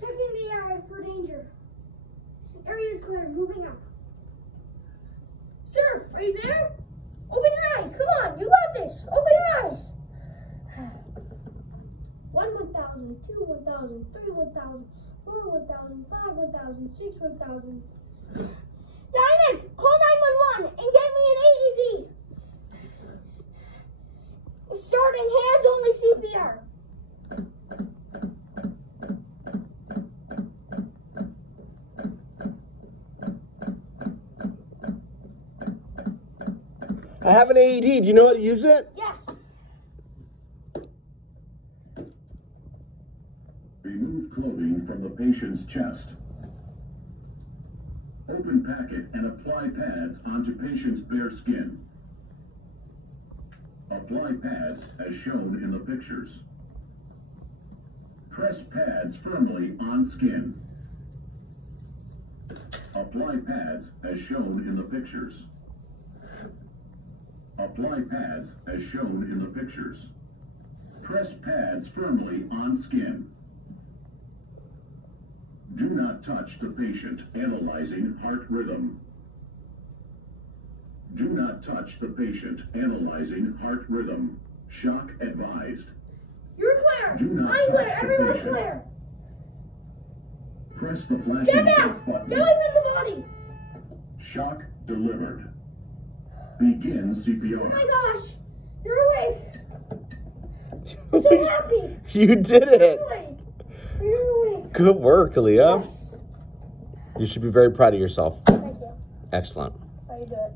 Checking the area for danger. Area is clear. Moving up. Sir, are you there? Open your eyes. Come on. You got this. Open your eyes. 1,000, 2, 1,000, 3, 1,000, 4, 1,000, 5, 1,000, 6, 1,000. Dianic, call 911 and get me an AED. Starting hands-only CPR. I have an AED. Do you know how to use it? Yes. Remove clothing from the patient's chest. Open packet and apply pads onto patient's bare skin. Apply pads as shown in the pictures. Press pads firmly on skin. Apply pads as shown in the pictures. Apply pads as shown in the pictures. Press pads firmly on skin. Do not touch the patient. Analyzing heart rhythm. Do not touch the patient. Analyzing heart rhythm. Shock advised. You're clear. Do not I'm clear. touch the Everyone's patient. clear. Press the flashing Get back. shock button. Get away from the body. Shock delivered. Begin CPR. Oh my gosh. You're awake. I'm so happy. You did it. You're awake. You're awake. Good work, Aaliyah. Yes. You should be very proud of yourself. Thank you. Excellent. How you do it?